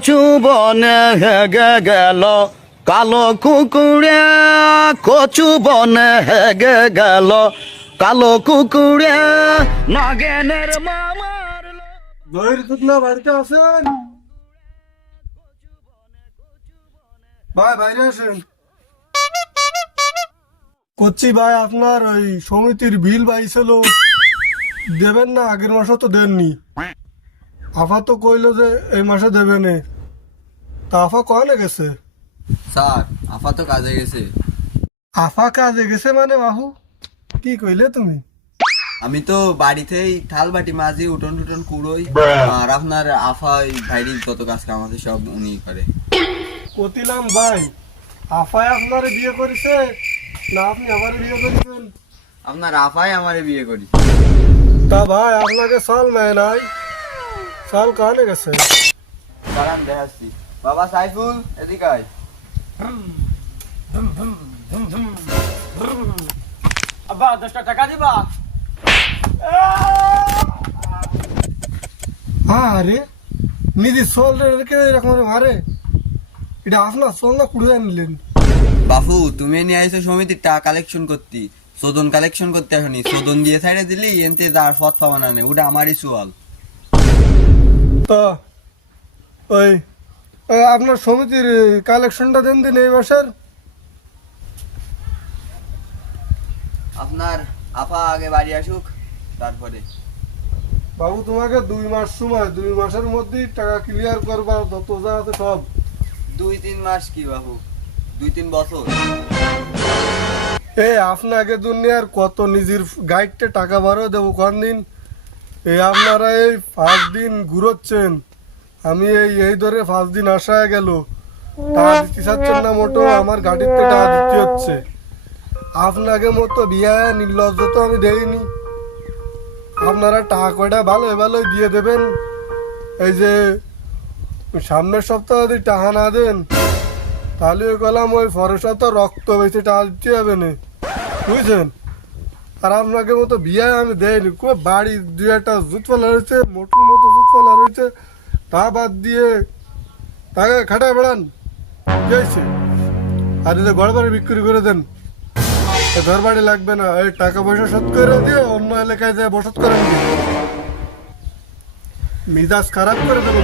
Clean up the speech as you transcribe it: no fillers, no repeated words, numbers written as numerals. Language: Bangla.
কচু বনে হেগে গেল কালো কুকুরে, কচু বনে হেগে গেল কালো কুকুরে, নাগেনের মামার জহিরুদ্দোল্লা বাড়িতে আছেন? ভাই বাইরে আসেন। করছি ভাই, আপনার ওই সমিতির বিল পাইছিল, দেবেন না? আগের মাসে তো দেননি। আফা তো কইলো যে এই মাসে দেবেন। তা আফা কনে গেছে? স্যার আফা তো কাজে গেছে। আফা কাজে গেছে মানে বাহু কি কইলে তুমি? আমি তো বাড়িতেই থাল বাটি মাঝি উঠোন টুটন কুড়োই। আর আপনার আফা ওই ভাইরি যত কাজ কাম আছে সব উনি করে। কতিলাম ভাই, আফাই আপনারে বিয়ে করেছে না আপনি আমারে বিয়ে করেছেন? আপনার আফাই আমারে বিয়ে করি। তা ভাই আপনাকে সাল নেয় নাই? সাল কানে গেছে? দাঁড়ান দেখাচ্ছি। বাবা সাইফুল এদিকে আয়। আব্বা 10টা টাকা দিবা? আরে নিজে সোল রেখে এরকম মারে, এটা আপনার সোল না কুড়িয়ে নিলেন? বাপু তুমি নিয়ে আইছো সমিতির টাকা কালেকশন করতি, সোদন কালেকশন করতে আসনি। সোদন দিয়ে ছাইড়ে দিলি এনতে যার ফত পাবা না নে, ওটা আমারই সুয়াল। তো ওই ওই আপনার সমিতির কালেকশনটা দেন দিন এই মাসের। আপনার আফা আগে বাড়ি আসুক তারপরে। বাবু তোমাকে 2 মাস সময়, 2 মাসের মধ্যেই টাকা ক্লিয়ার করবা, যত যা আছে সব। 2-3 মাস কি বাবু, 2-3 বছর। আপনাকে দুনিয়ার কত নিজের গাইডতে টাকা বারো দেবো কোন দিন? আপনারা এই 5 দিন ঘুরোচ্ছেন, আমি এই ধরে 5 দিন আসায় গেল, টাকা দিতে চাচ্ছেন না মোটো, আমার গাড়িতে টাকা দিতে হচ্ছে। আপনাকে মতো বিয়া নির্লজ্জ তো আমি দেইনি। আপনারা টাকা কয়টা ভালো ভালোই দিয়ে দেবেন। এই যে সামনের সপ্তাহে যদি টাকা না দেন তাহলে ওই গেলাম ওই পরের সপ্তাহ রক্ত বেশি টাকা দিতে হবে না, বুঝছেন? আর আপনাকে মতো বিয়ায় আমি দেয়নি। খুব বাড়ি 2-1টা জুতপালা রয়েছে, মোটর মতো জুতপালা রয়েছে, তা বাদ দিয়ে তাকে খাটায় বেড়ান দিয়েছে। আর যদি ঘর বাড়ি বিক্রি করে দেন, ঘর বাড়ি লাগবে না, এই টাকা পয়সা শোধ করে দিয়ে অন্য এলাকায় যায় বসত করেন, মিজাজ খারাপ করে দেবো।